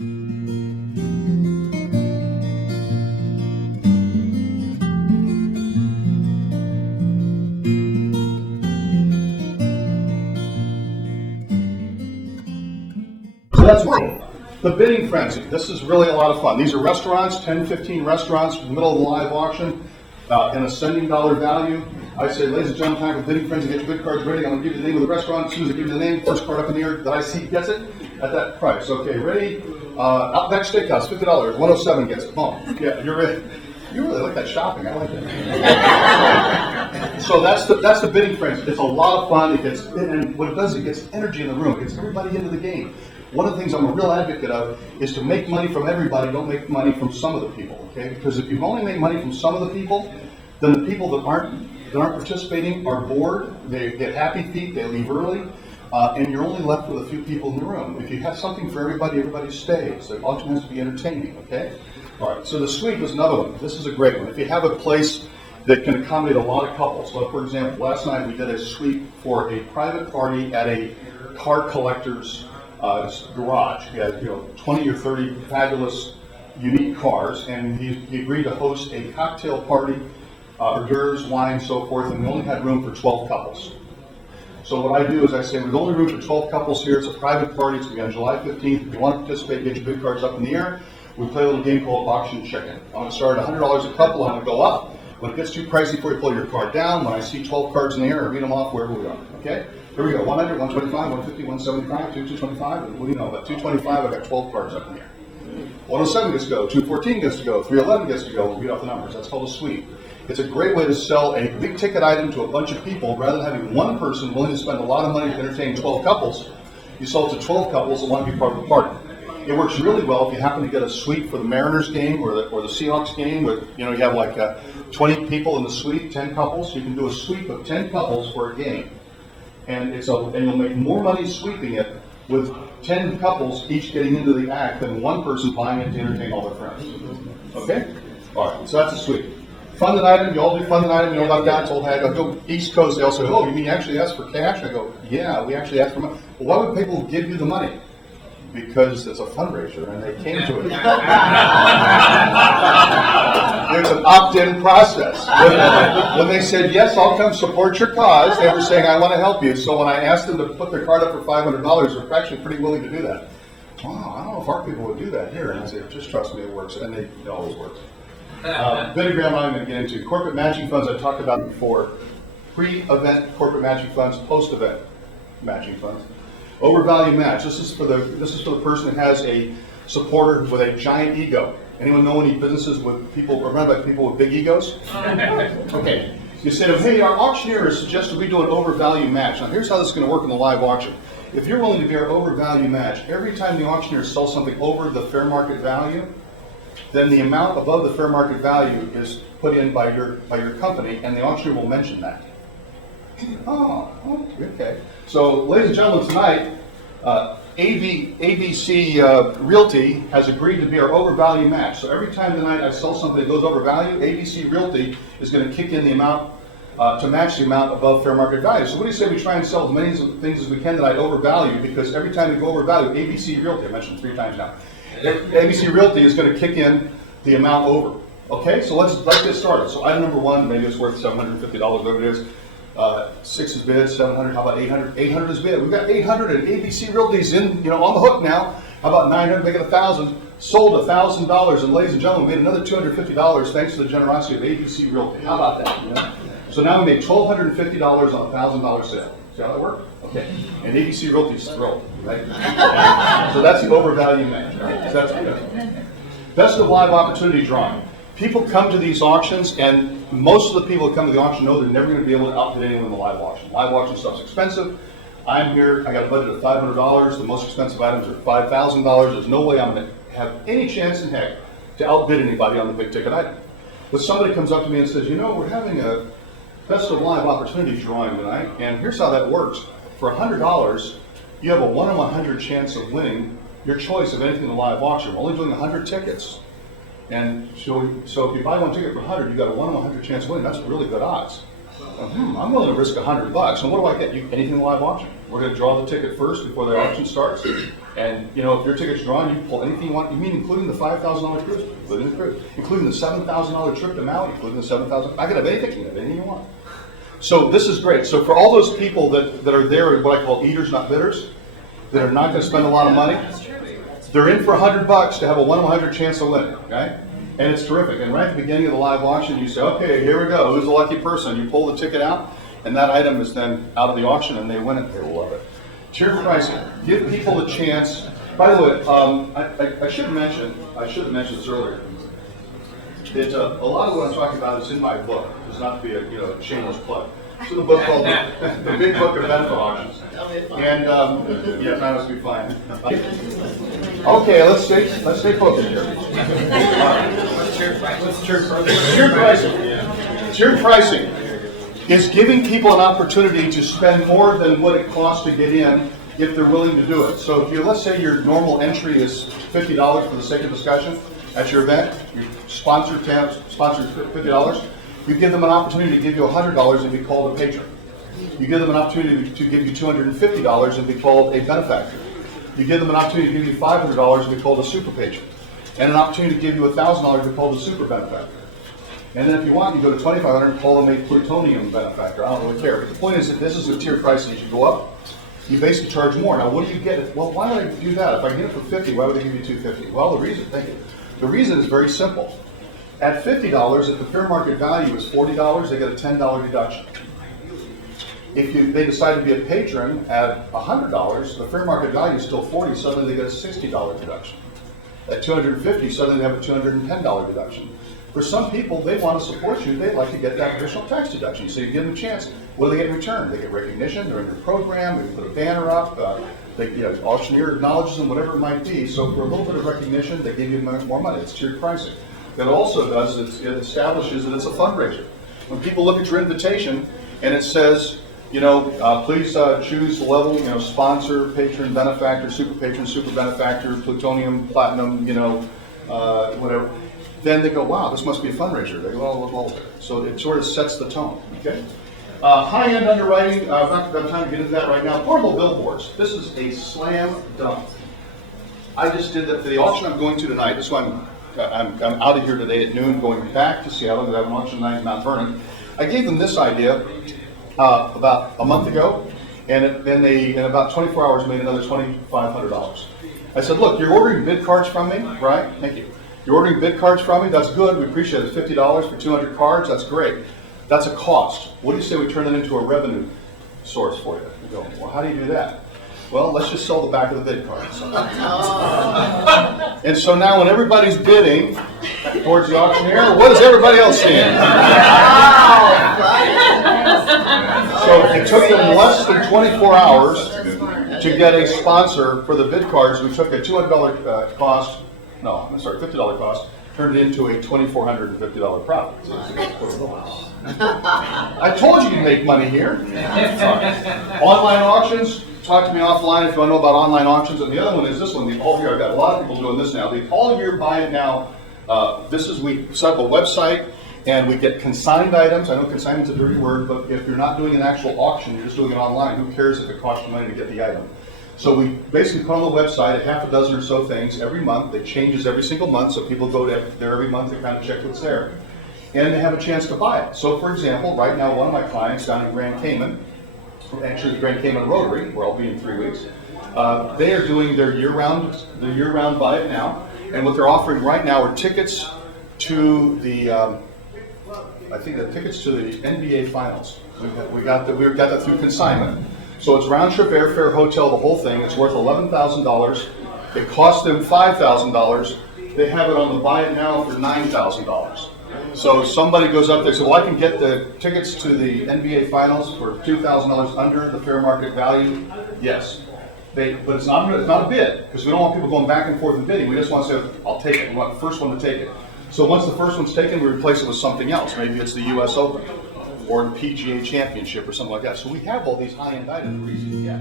So that's one. The bidding frenzy. This is really a lot of fun. These are restaurants, 10, 15 restaurants in the middle of the live auction, an ascending dollar value. I say, ladies and gentlemen, time for bidding frenzy. Get your bid cards ready. I'm going to give you the name of the restaurant. As soon as I give you the name, first card up in the air that I see gets it at that price. Okay, ready? Outback Steakhouse, $50. 107 gets it. Boom. Yeah, you're ready. You really like that shopping. I like that. So that's the bidding frenzy. It's a lot of fun. And what it does, it gets energy in the room. It gets everybody into the game. One of the things I'm a real advocate of is to make money from everybody, don't make money from some of the people, okay? Because if you only make money from some of the people, then the people that aren't participating are bored, they get happy feet, they leave early, and you're only left with a few people in the room. If you have something for everybody, everybody stays. The auction has to be entertaining, okay? All right, so the suite was another one. This is a great one. If you have a place that can accommodate a lot of couples, so for example, last night we did a suite for a private party at a car collector's garage. He had 20 or 30 fabulous, unique cars, and he agreed to host a cocktail party, hors d'oeuvres, wine, so forth, and we only had room for 12 couples. So what I do is I say, there's only room for 12 couples here. It's a private party. It's going to be on July 15th. If you want to participate, get your bid cards up in the air. We play a little game called Auction Chicken. I'm going to start at $100 a couple. I'm going to go up. When it gets too pricey for you, pull your card down. When I see 12 cards in the air, I read them off wherever we are. Okay? Here we go. 100, 125, 150, 175, 225. What do you know? About 225, I've got 12 cards up in the air. 107 gets to go. 214 gets to go. 311 gets to go. We'll read off the numbers. That's called a suite. It's a great way to sell a big ticket item to a bunch of people rather than having one person willing to spend a lot of money to entertain 12 couples. You sell it to 12 couples that want to be part of the party. It works really well if you happen to get a suite for the Mariners game or the Seahawks game, where you have like 20 people in the suite, 10 couples. You can do a sweep of 10 couples for a game, and you'll make more money sweeping it with 10 couples each getting into the act than one person buying it to entertain all their friends. Okay? All right. So that's a sweep. Funded item. You all do funded item. You know about that? Old hag. I go East Coast. They all say, "Oh, you mean you actually asked for cash?" I go, "Yeah, we actually asked for money." Well, why would people give you the money? Because it's a fundraiser and they came to it. It's an opt-in process. When they said, yes, I'll come support your cause, they were saying, I want to help you. So when I asked them to put their card up for $500, they're actually pretty willing to do that. Wow, I don't know if our people would do that here. And I said, just trust me, it works. And it always works. Vinigram I'm going to get into. Corporate matching funds I talked about before. Pre-event corporate matching funds, post-event matching funds. Overvalue match. This is for the person that has a supporter with a giant ego. Anyone know any businesses with people, remember like people with big egos? Okay. You say to them, hey, our auctioneer has suggested we do an overvalue match. Now here's how this is going to work in the live auction. If you're willing to be our overvalue match, every time the auctioneer sells something over the fair market value, then the amount above the fair market value is put in by your company, and the auctioneer will mention that. Oh, okay. So, ladies and gentlemen, tonight, ABC Realty has agreed to be our overvalue match. So every time tonight I sell something that goes over value, ABC Realty is going to kick in the amount to match the amount above fair market value. So what do you say we try and sell as many things as we can tonight overvalue? Because every time we go overvalue, ABC Realty, I mentioned 3 times now, ABC Realty is going to kick in the amount over. Okay, so let's get started. So item number 1, maybe it's worth $750, whatever it is. 6 is bid, 700, how about 800? 800 is bid. We've got 800 and ABC Realty's in, on the hook now. How about 900, make it 1,000. Sold $1,000, and ladies and gentlemen, we made another $250 thanks to the generosity of ABC Realty. How about that? So now we made $1,250 on a $1,000 sale. See how that worked? Okay. And ABC Realty's thrilled, right? So that's the overvalue match. Right? So that's good. Best of live opportunity drawing. People come to these auctions, and most of the people that come to the auction know they're never going to be able to outbid anyone in the live auction. Live auction stuff's expensive. I'm here, I got a budget of $500. The most expensive items are $5,000. There's no way I'm going to have any chance in heck to outbid anybody on the big ticket item. But somebody comes up to me and says, we're having a best of live opportunity drawing tonight, and here's how that works. For $100, you have a 1 in 100 chance of winning your choice of anything in the live auction. We're only doing 100 tickets. And so if you buy 1 ticket for 100, you got a 1 in 100 chance of winning. That's really good odds. I'm willing to risk $100. And what do I get? Anything in the live auction. We're going to draw the ticket first before the auction starts. And you know, if your ticket's drawn, you can pull anything you want. You mean including the $5,000 cruise, including the cruise, including the $7,000 trip to Maui, including the $7,000. I can have anything. You can have anything you want. So this is great. So for all those people that are there, what I call eaters, not bidders, that are not going to spend a lot of money, they're in for $100 to have a 1 in 100 chance to win. Okay, and it's terrific. And right at the beginning of the live auction, you say, okay, here we go. Who's the lucky person? You pull the ticket out, and that item is then out of the auction, and they win it. They love it. Tiered pricing. Give people a chance. By the way, I should have mentioned this earlier. That a lot of what I'm talking about is in my book. It's not to be a shameless plug. It's in a book called The Big Book of Benefit Auctions. And yeah, that must be fine. Okay, let's stay focused here. What's tiered pricing? Tiered pricing is giving people an opportunity to spend more than what it costs to get in if they're willing to do it. So if let's say your normal entry is $50 for the sake of discussion at your event, your sponsors $50, you give them an opportunity to give you $100 and be called a patron. You give them an opportunity to give you $250 and be called a benefactor. You give them an opportunity to give you $500 and be called a super patron. And an opportunity to give you $1,000 to be called a super benefactor. And then if you want, you go to $2,500 and call them a plutonium benefactor. I don't really care. But the point is that this is a tiered pricing. As you go up, you basically charge more. Now, what do you get? Well, why would I do that? If I get it for $50, why would I give you $250? Well, the reason is very simple. At $50, if the fair market value is $40, they get a $10 deduction. If they decide to be a patron at $100, the fair market value is still $40, suddenly they get a $60 deduction. At $250, suddenly they have a $210 deduction. For some people, they want to support you. They'd like to get that additional tax deduction. So you give them a chance. What do they get in return? They get recognition. They're in your program. They put a banner up. The auctioneer acknowledges them, whatever it might be. So for a little bit of recognition, they give you more money. It's tiered pricing. What it also does is it establishes that it's a fundraiser. When people look at your invitation and it says, please choose the level, sponsor, patron, benefactor, super benefactor, plutonium, platinum, whatever. Then they go, wow, this must be a fundraiser. They go, well. So it sort of sets the tone. Okay. High-end underwriting. I've not got time to get into that right now. Portable billboards. This is a slam dunk. I just did that for the auction I'm going to tonight. That's why I'm out of here today at noon, going back to Seattle because I have an auction tonight in Mount Vernon. I gave them this idea about a month ago, and then they, in about 24 hours, made another $2,500. I said, look, you're ordering bid cards from me, right? Thank you. You're ordering bid cards from me? That's good. We appreciate it. $50 for 200 cards. That's great. That's a cost. What do you say we turn it into a revenue source for you? You go, well, how do you do that? Well, let's just sell the back of the bid cards. And so now when everybody's bidding towards the auctioneer, what is everybody else seeing? So it took them less than 24 hours to get a sponsor for the bid cards. We took a $200 cost. No, I'm sorry, $50 cost, turned it into a $2,450 profit. I told you you'd make money here. Online auctions, talk to me offline if you want to know about online auctions. And the other one is this one, the All Year. I've got a lot of people doing this now. The All Year Buy It Now, we set up a website and we get consigned items. I know consignment's a dirty word, but if you're not doing an actual auction, you're just doing it online, who cares if it costs you money to get the item? So we basically put on the website a half a dozen or so things every month. It changes every single month, so people go there every month to kind of check what's there. And they have a chance to buy it. So for example, right now one of my clients down in Grand Cayman, actually the Grand Cayman Rotary, where I'll be in 3 weeks, they are doing their year-round Buy It Now. And what they're offering right now are tickets to the, I think the tickets to the NBA Finals. We got that through consignment. So it's round-trip airfare, hotel, the whole thing. It's worth $11,000. It cost them $5,000. They have it on the Buy It Now for $9,000. So somebody goes up there and says, well, I can get the tickets to the NBA Finals for $2,000 under the fair market value. Yes. But it's not a bid, because we don't want people going back and forth and bidding. We just want to say, I'll take it. We want the first one to take it. So once the first one's taken, we replace it with something else. Maybe it's the U.S. Open or the PGA Championship or something like that. So we have all these high-end items for easy to get.